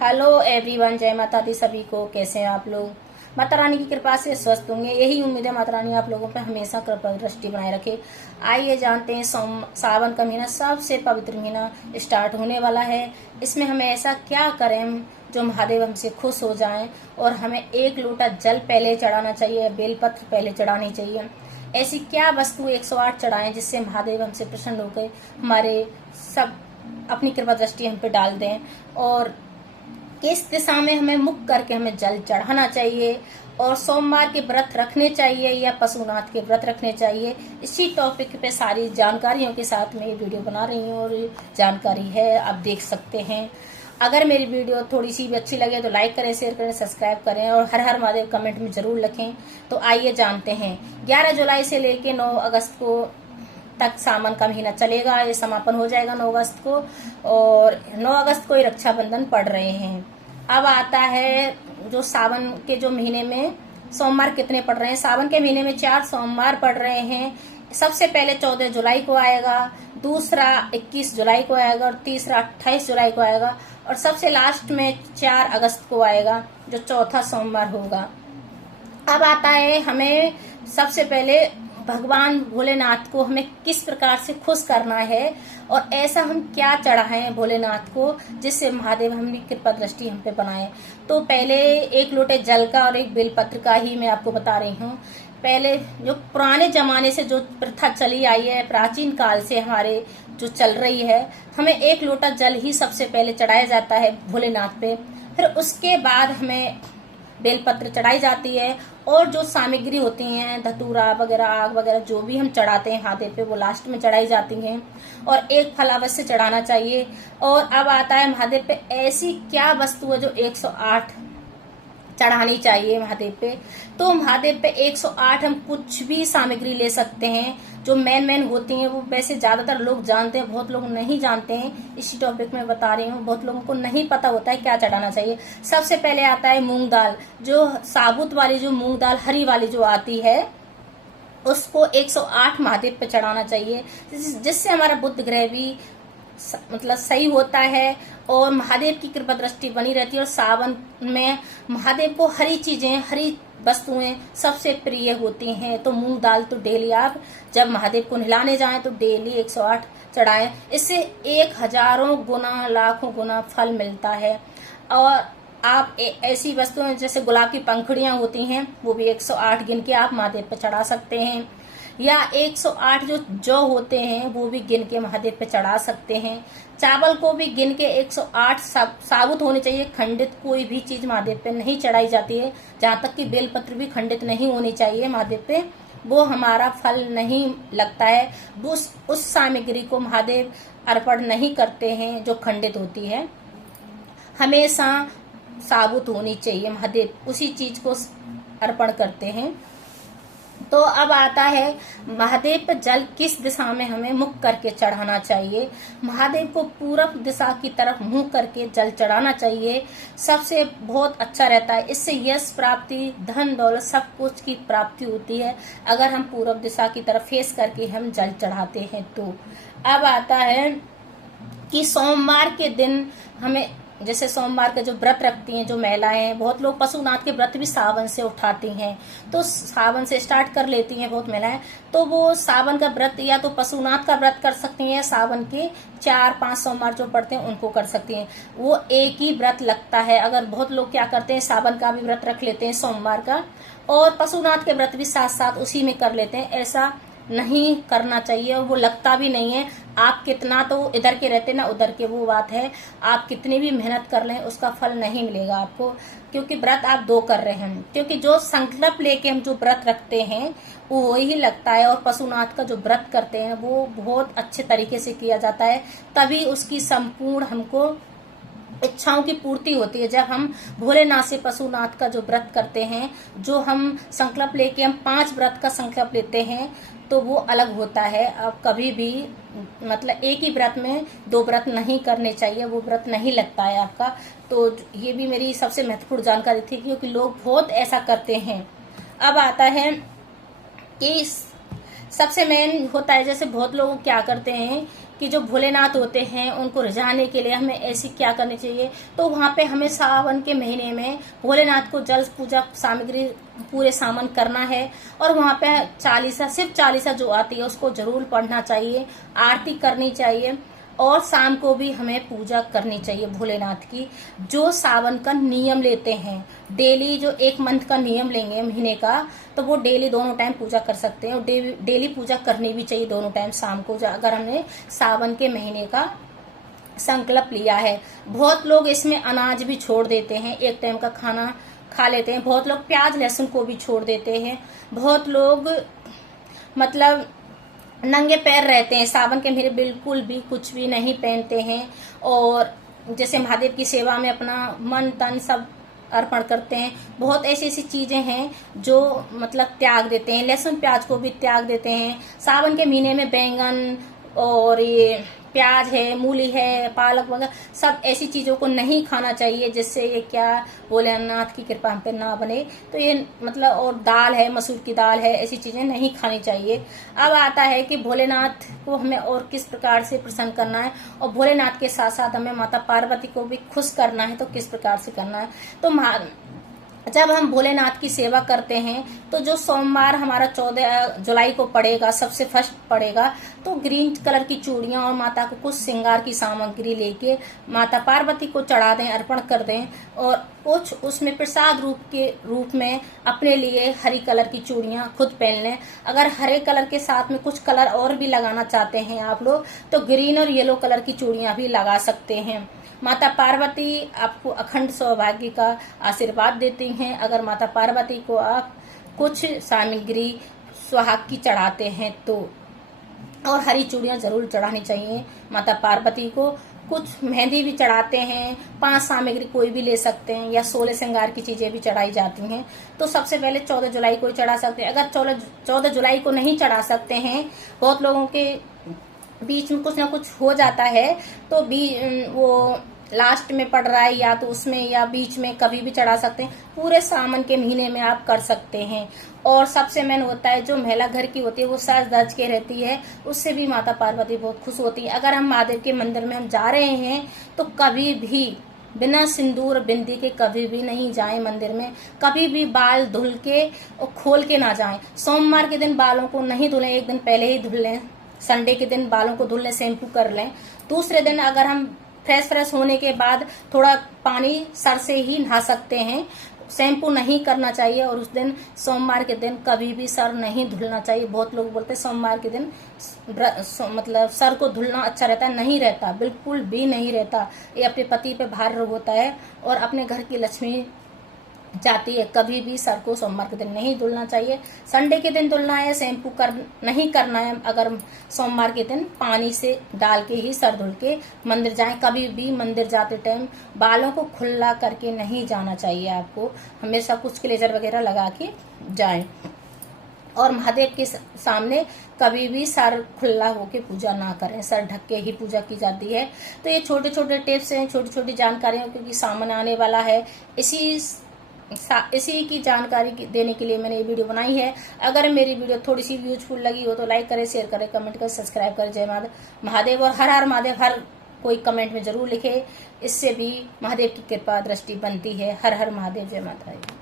Hello everyone, जय माता दी सभी को। कैसे हैं आप लोग? माता रानी की कृपा से स्वस्थ होंगे, यही उम्मीद है। माता रानी आप लोगों पे हमेशा कृपा दृष्टि बनाए रखे। आइए जानते हैं, सावन का महीना सबसे पवित्र महीना स्टार्ट होने वाला है। इसमें हमें ऐसा क्या करें जो महादेव हमसे खुश हो जाएं। और हमें 1 लोटा जल पहले चढ़ाना चाहिए, बेलपत्र पहले चढ़ानी चाहिए। ऐसी क्या वस्तु 108 चढ़ाएं जिससे महादेव हमसे प्रसन्न होकर हमारे सब अपनी कृपा दृष्टि हम पे डाल दें। और किस दिशा में हमें मुख करके हमें जल चढ़ाना चाहिए, और सोमवार के व्रत रखने चाहिए या पशुनाथ के व्रत रखने चाहिए। इसी टॉपिक पे सारी जानकारियों के साथ मैं ये वीडियो बना रही हूँ, और जानकारी है आप देख सकते हैं। अगर मेरी वीडियो थोड़ी सी भी अच्छी लगे तो लाइक करें, शेयर करें, सब्सक्राइब करें, और हर हर महादेव कमेंट में जरूर लिखें। तो आइए जानते हैं। 11 जुलाई से लेके 9 अगस्त को तक सावन का महीना चलेगा। ये समापन हो जाएगा 9 अगस्त को, और 9 अगस्त को ही रक्षाबंधन पड़ रहे हैं। अब आता है जो सावन के जो महीने में सोमवार कितने पड़ रहे हैं। सावन के महीने में 4 सोमवार पड़ रहे हैं। सबसे पहले 14 जुलाई को आएगा, दूसरा 21 जुलाई को आएगा, और तीसरा 28 जुलाई को आएगा, और सबसे लास्ट में 4 अगस्त को आएगा जो चौथा सोमवार होगा। अब आता है हमें सबसे पहले भगवान भोलेनाथ को हमें किस प्रकार से खुश करना है, और ऐसा हम क्या चढ़ाएं भोलेनाथ को जिससे महादेव हमारी कृपा दृष्टि हम पे बनाए। तो पहले 1 लोटे जल का और 1 बेलपत्र का ही मैं आपको बता रही हूँ। पहले जो पुराने जमाने से जो प्रथा चली आई है, प्राचीन काल से हमारे जो चल रही है, हमें 1 लोटा जल ही सबसे पहले चढ़ाया जाता है भोलेनाथ पे। फिर उसके बाद हमें बेलपत्र चढ़ाई जाती है, और जो सामग्री होती हैं, धतूरा वगैरह, आग वगैरह, जो भी हम चढ़ाते हैं महादेव पे, वो लास्ट में चढ़ाई जाती हैं। और 1 फल अवश्य चढ़ाना चाहिए। और अब आता है महादेव पे ऐसी क्या वस्तु है जो 108 चढ़ानी चाहिए महादेव पे। तो महादेव पे 108 हम कुछ भी सामग्री ले सकते हैं जो मेन होती हैं। वो वैसे ज्यादातर लोग जानते हैं, बहुत लोग नहीं जानते हैं। इसी टॉपिक में बता रही हूँ, बहुत लोगों को नहीं पता होता है क्या चढ़ाना चाहिए। सबसे पहले आता है मूंग दाल, जो साबुत वाली जो मूंग दाल हरी वाली जो आती है, उसको 108 महादेव पे चढ़ाना चाहिए, जिससे हमारा बुध ग्रह भी मतलब सही होता है, और महादेव की कृपा दृष्टि बनी रहती है। और सावन में महादेव को हरी चीजें, हरी वस्तुएं सबसे प्रिय होती हैं। तो मूंग दाल तो डेली आप जब महादेव को नहलाने जाएं तो डेली 108 चढ़ाएं। इससे 1000 गुना, लाखों गुना फल मिलता है। और आप ऐसी वस्तुएं जैसे गुलाब की पंखुड़ियां होती हैं, वो भी 108 गिन के आप महादेव पे चढ़ा सकते हैं। या 108 जो जौ होते हैं वो भी गिन के महादेव पे चढ़ा सकते हैं। चावल को भी गिन के 108 साबुत होने चाहिए, खंडित कोई भी चीज महादेव पे नहीं चढ़ाई जाती है। जहाँ तक कि बेलपत्र भी खंडित नहीं होनी चाहिए महादेव पे, वो हमारा फल नहीं लगता है। वो उस सामग्री को महादेव अर्पण नहीं करते हैं जो खंडित होती है। हमेशा साबुत होनी चाहिए, महादेव उसी चीज को अर्पण करते हैं। तो अब आता है महादेव पर जल किस दिशा में हमें मुख करके चढ़ाना चाहिए। महादेव को पूरब दिशा की तरफ मुंह करके जल चढ़ाना चाहिए, सबसे बहुत अच्छा रहता है। इससे यश प्राप्ति, धन दौलत सब कुछ की प्राप्ति होती है, अगर हम पूरब दिशा की तरफ फेस करके हम जल चढ़ाते हैं तो। अब आता है कि सोमवार के दिन हमें, जैसे सोमवार का जो व्रत रखती हैं जो महिलाएं, बहुत लोग पशुनाथ के व्रत भी सावन से उठाती हैं, तो सावन से स्टार्ट कर लेती हैं बहुत महिलाएं। तो वो सावन का व्रत या तो पशुनाथ का व्रत कर सकती हैं, सावन के 4-5 सोमवार जो पड़ते हैं उनको कर सकती हैं। वो एक ही व्रत लगता है। अगर बहुत लोग क्या करते हैं, सावन का भी व्रत रख लेते हैं सोमवार का, और पशुनाथ के व्रत भी साथ साथ उसी में कर लेते हैं। ऐसा नहीं करना चाहिए, और वो लगता भी नहीं है। आप कितना तो इधर के रहते ना उधर के, वो बात है। आप कितनी भी मेहनत कर लें उसका फल नहीं मिलेगा आपको, क्योंकि व्रत आप 2 कर रहे हैं। क्योंकि जो संकल्प लेके हम जो व्रत रखते हैं वो वही लगता है, और पशुनाथ का जो व्रत करते हैं वो बहुत अच्छे तरीके से किया जाता है, तभी उसकी संपूर्ण हमको इच्छाओं की पूर्ति होती है। जब हम भोलेनाथ से पशुनाथ का जो व्रत करते हैं, जो हम संकल्प लेके हम 5 व्रत का संकल्प लेते हैं, तो वो अलग होता है। अब कभी भी मतलब एक ही व्रत में 2 व्रत नहीं करने चाहिए, वो व्रत नहीं लगता है आपका। तो ये भी मेरी सबसे महत्वपूर्ण जानकारी थी, क्योंकि लोग बहुत ऐसा करते हैं। अब आता है कि सबसे मेन होता है, जैसे बहुत लोग क्या करते हैं कि जो भोलेनाथ होते हैं उनको रिझाने के लिए हमें ऐसी क्या करनी चाहिए। तो वहाँ पे हमें सावन के महीने में भोलेनाथ को जल पूजा सामग्री पूरे सामान करना है, और वहाँ पे चालीसा, सिर्फ चालीसा जो आती है उसको जरूर पढ़ना चाहिए, आरती करनी चाहिए, और शाम को भी हमें पूजा करनी चाहिए भोलेनाथ की। जो सावन का नियम लेते हैं, डेली जो 1 मंथ का नियम लेंगे महीने का, तो वो डेली दोनों टाइम पूजा कर सकते हैं, और डेली पूजा करनी भी चाहिए दोनों टाइम शाम को, अगर हमने सावन के महीने का संकल्प लिया है। बहुत लोग इसमें अनाज भी छोड़ देते हैं, 1 टाइम का खाना खा लेते हैं, बहुत लोग प्याज लहसुन को भी छोड़ देते हैं, बहुत लोग मतलब नंगे पैर रहते हैं सावन के महीने, बिल्कुल भी कुछ भी नहीं पहनते हैं, और जैसे महादेव की सेवा में अपना मन तन सब अर्पण करते हैं। बहुत ऐसी ऐसी चीजें हैं जो मतलब त्याग देते हैं, लहसुन प्याज को भी त्याग देते हैं। सावन के महीने में बैंगन और ये प्याज है, मूली है, पालक वगैरह सब ऐसी चीजों को नहीं खाना चाहिए, जिससे ये क्या भोलेनाथ की कृपा हम पे ना बने। तो ये मतलब, और दाल है, मसूर की दाल है, ऐसी चीजें नहीं खानी चाहिए। अब आता है कि भोलेनाथ को हमें और किस प्रकार से प्रसन्न करना है, और भोलेनाथ के साथ साथ हमें माता पार्वती को भी खुश करना है, तो किस प्रकार से करना है। तो जब हम भोलेनाथ की सेवा करते हैं, तो जो सोमवार हमारा 14 जुलाई को पड़ेगा, सबसे फर्स्ट पड़ेगा, तो ग्रीन कलर की चूड़ियां और माता को कुछ श्रृंगार की सामग्री लेके माता पार्वती को चढ़ा दें, अर्पण कर दें, और कुछ उसमें प्रसाद रूप में अपने लिए हरी कलर की चूड़ियां खुद पहन लें। अगर हरे कलर के साथ में कुछ कलर और भी लगाना चाहते हैं आप लोग, तो ग्रीन और येलो कलर की चूड़ियां भी लगा सकते हैं। माता पार्वती आपको अखंड सौभाग्य का आशीर्वाद देती हैं अगर माता पार्वती को आप कुछ सामग्री सुहाग की चढ़ाते हैं तो। और हरी चूड़ियां जरूर चढ़ानी चाहिए माता पार्वती को। कुछ मेहंदी भी चढ़ाते हैं, 5 सामग्री कोई भी ले सकते हैं, या 16 श्रृंगार की चीजें भी चढ़ाई जाती हैं। तो सबसे पहले 14 जुलाई को चढ़ा सकते हैं। अगर 14 जुलाई को नहीं चढ़ा सकते हैं, बहुत लोगों के बीच में कुछ ना कुछ हो जाता है, तो वो लास्ट में पड़ रहा है या तो उसमें, या बीच में कभी भी चढ़ा सकते हैं। पूरे सावन के महीने में आप कर सकते हैं। और सबसे मेन होता है, जो महिला घर की होती है वो सज धज के रहती है, उससे भी माता पार्वती बहुत खुश होती है। अगर हम महादेव के मंदिर में हम जा रहे हैं, तो कभी भी बिना सिंदूर बिंदी के कभी भी नहीं जाएं मंदिर में। कभी भी बाल धुल के और खोल के ना जाएं। सोमवार के दिन बालों को नहीं धुलें, 1 दिन पहले ही धुल लें। संडे के दिन बालों को धुल लें, शैम्पू कर लें। दूसरे दिन अगर हम फ्रेश होने के बाद थोड़ा पानी सर से ही नहा सकते हैं, शैम्पू नहीं करना चाहिए। और उस दिन सोमवार के दिन कभी भी सर नहीं धुलना चाहिए। बहुत लोग बोलते हैं सोमवार के दिन मतलब सर को धुलना अच्छा रहता है, नहीं रहता, बिल्कुल भी नहीं रहता। ये अपने पति पे भार होता है और अपने घर की लक्ष्मी जाती है। कभी भी सर को सोमवार के दिन नहीं धुलना चाहिए। संडे के दिन धुलना है, शैम्पू नहीं करना है। अगर सोमवार के दिन पानी से डाल के ही सर धुल के मंदिर जाएं। कभी भी मंदिर जाते टाइम बालों को खुला करके नहीं जाना चाहिए आपको, हमेशा कुछ क्लेजर वगैरह लगा के जाएं। और महादेव के सामने कभी भी सर खुला होके पूजा ना करें, सर ढक के ही पूजा की जाती है। तो ये छोटे छोटे टिप्स हैं, छोटी छोटी जानकारियां, क्योंकि सामने आने वाला है, इसी की जानकारी देने के लिए मैंने ये वीडियो बनाई है। अगर मेरी वीडियो थोड़ी सी यूजफुल लगी हो तो लाइक करें, शेयर करें, कमेंट करें, सब्सक्राइब करें। जय महादेव। और हर हर महादेव हर कोई कमेंट में जरूर लिखे, इससे भी महादेव की कृपा दृष्टि बनती है। हर हर महादेव। जय माता दी।